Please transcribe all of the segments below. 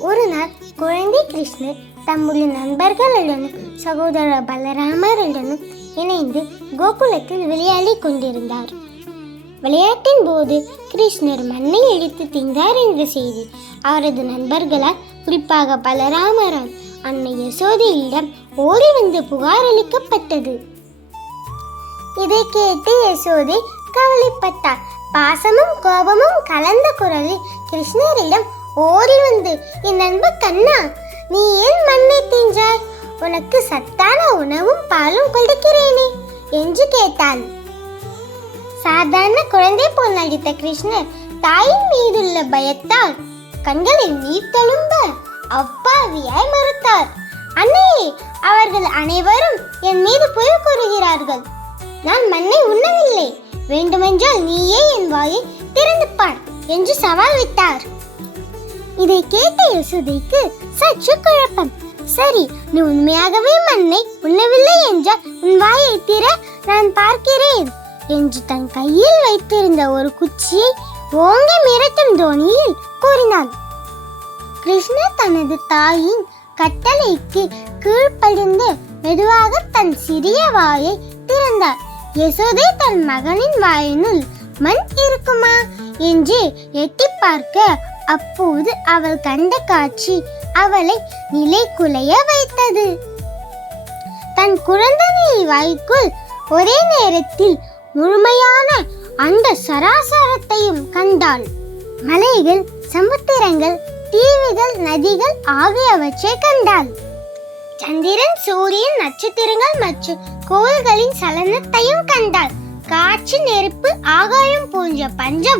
ஒரு நாள் குழந்தை கிருஷ்ணர் தம்முடைய நண்பர்களுடனும் சகோதரர் பலராமருடனும் இணைந்து கோகுலத்தில் விளையாடி கொண்டிருந்தார். விளையாட்டின் போது கிருஷ்ணர் மண்ணை எடுத்து தின்றார் என்ற செய்தி அவரது நண்பர்களால் குறிப்பாக பலராமரால் அன்னை யசோதையிடம் ஓடி வந்து புகார் அளிக்கப்பட்டது. இதை கேட்டு யசோதை கவலைப்பட்டார். பாசமும் கோபமும் கலந்த குரலில் கிருஷ்ணரிடம் ஓடி வந்து என் நண்ப கண்ணா நீ ஏன் மண்ணை தீஞ்சாய்? உனக்கு சத்தான உணவும் பாலும் கொடுக்கிறேனே என்று கேட்டான். சாதாரண குழந்தை போல் நடித்த கிருஷ்ணர் தாயின் மீதுள்ள பயத்தால் கண்களை நீர் தழும்ப அப்பாவியாய் மறுத்தார். அன்னையே அவர்கள் அனைவரும் என் மீது பொய் கூறுகிறார்கள். நான் மண்ணை உண்ணவில்லை. வேண்டுமென்றால் நீயே என் வாயை திறந்து பார் என்று சவால் விட்டார். இதை கேட்ட யசோதைக்கு சற்று குழப்பம். சரி நீ உண்மையாகவே மண்ணை உண்ணவில்லை என்றால் உன் வாயை திற நான் பார்க்கிறேன் என்று தன் கையில் வைத்திருந்த ஒரு குச்சியை ஓங்கி மிரட்டும் தோணியில் கூறினான். கிருஷ்ணர் தனது தாயின் கட்டளைக்கு கீழ்ப்படிந்து மெதுவாக தன் சிறிய வாயை திறந்தார் யசோதை தன் மகனின் வாயினுள் மண் இருக்குமா? என்று எட்டி பார்க்க அப்போது அவள் கண்ட காட்சி அவளை நிலை குலைய வைத்தது. தன் குழந்தையை வாய்க்குள் ஒரே நேரத்தில் முழுமையான அந்த சராசரத்தையும் கண்டாள். மலைகள் சமுத்திரங்கள் தீவுகள் நதிகள் ஆகியவற்றை கண்டாள். சந்திரன் சூரியன் நட்சத்திரங்கள் மற்றும் கோள்களின் சலனத்தையும் கண்டாள். காற்று நெருப்பு ஆகாயம் போன்ற பஞ்ச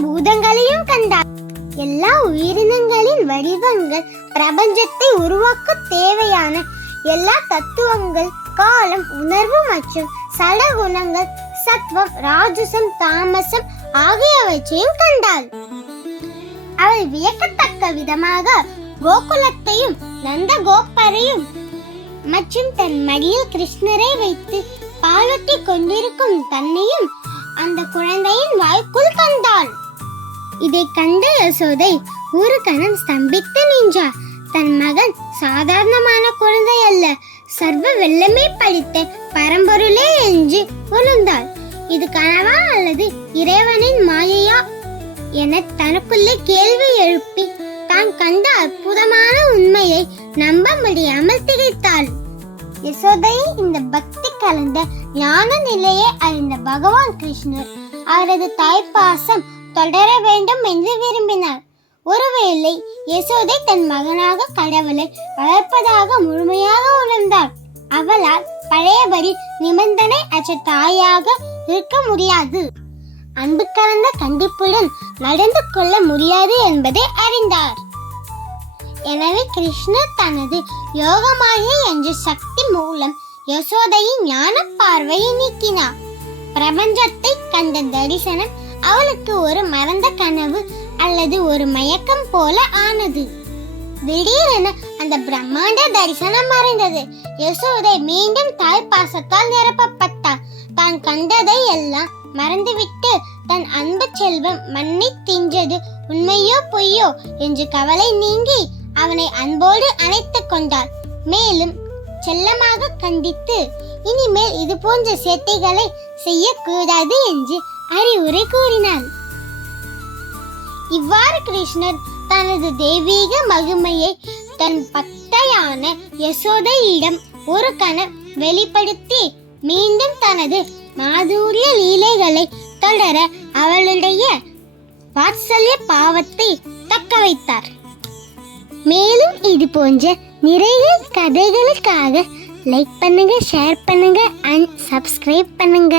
வடிவங்கள் பிரபஞ்சத்தை உருவாக்க தேவையான எல்லா தத்துவங்கள் காலம் உணர்வு மற்றும் சடகுணங்கள் சத்வம் ராஜசம் தாமசம் ஆகியவற்றையும் கண்டாள். அவள் வியக்கத்தக்க விதமாக கோகுலத்தையும் நந்த கோப்பரையும் மற்றும் தன் மடியில் கிருஷ்ணரை வைத்து பாலூட்டி கொண்டிருக்கும் தன்னையும் அந்த குழந்தையின் வாய்க்குள் கண்டாள். இதை கண்ட யசோதை ஒரு ஸ்தம்பித்து நின்றார் தன் மகன் சாதாரணமான குழந்தை அல்ல சர்வ வெள்ளமே படித்த பரம்பொருளே என்று உணர்ந்தாள். இது கனவா அல்லது இறைவனின் மாயையா? என தனக்குள்ளே கேள்வி எழுப்பி தான் கண்ட அற்புதமான உண்மையை நம்ப முடியாமல் திகைத்தாள். யசோதையை இந்த பக்தி கலந்த ஞான நிலையை அறிந்த பகவான் கிருஷ்ணர் அவரது தாய்ப்பாசம் தொடர வேண்டும் என்று விரும்பினார். ஒருவேளை யசோதை தன் மகனாக கடவுளை வளர்ப்பதாக முழுமையாக உணர்ந்தார் அவளால் பழையபடி நிபந்தனை அற்ற தாயாக இருக்க முடியாது. அன்பு கலந்த கண்டிப்புடன் நடந்து கொள்ள முடியாது என்பதை அறிந்தார். எனவே கிருஷ்ணர் தனது யோகமாய என்ற சக்தி மூலம் யசோதையின் ஞான பார்வையை நீக்கினார். பிரபஞ்சத்தை கண்ட தரிசனம் அவளுக்கு ஒரு மறந்த கனவு அல்லது ஒரு மயக்கம் போல ஆனது. திடீரென அந்த பிரம்மாண்ட தரிசனம் மறைந்தது. யசோதை மீண்டும் தாய் பாசத்தால் நிரப்பப்பட்டார் தான் கண்டதை எல்லாம் மறந்துவிட்டு தன் அன்பு செல்வம் மண்ணை தின்றது உண்மையோ பொய்யோ என்று கவலை நீங்கி அவனை அன்போடு அணைத்துக் கொண்டாள். மேலும் செல்லமாக கண்டித்து இனிமேல் இது போன்ற சேட்டைகளை செய்யக்கூடாது என்று அறிவுரை கூறினாள். இவ்வாறு கிருஷ்ணர் தனது தெய்வீக மகிமையை தன் பக்தையான யசோதையிடம் ஒரு கணம் வெளிப்படுத்தி மீண்டும் தனது மாதுரிய லீலைகளை தொடர அவளுடைய வாத்சல்ய பாவத்தை தக்க வைத்தார். மேலும் இது போன்ற நிறைய கதைகளுக்காக லைக் பண்ணுங்க ஷேர் பண்ணுங்க அண்ட் சப்ஸ்கிரைப் பண்ணுங்க.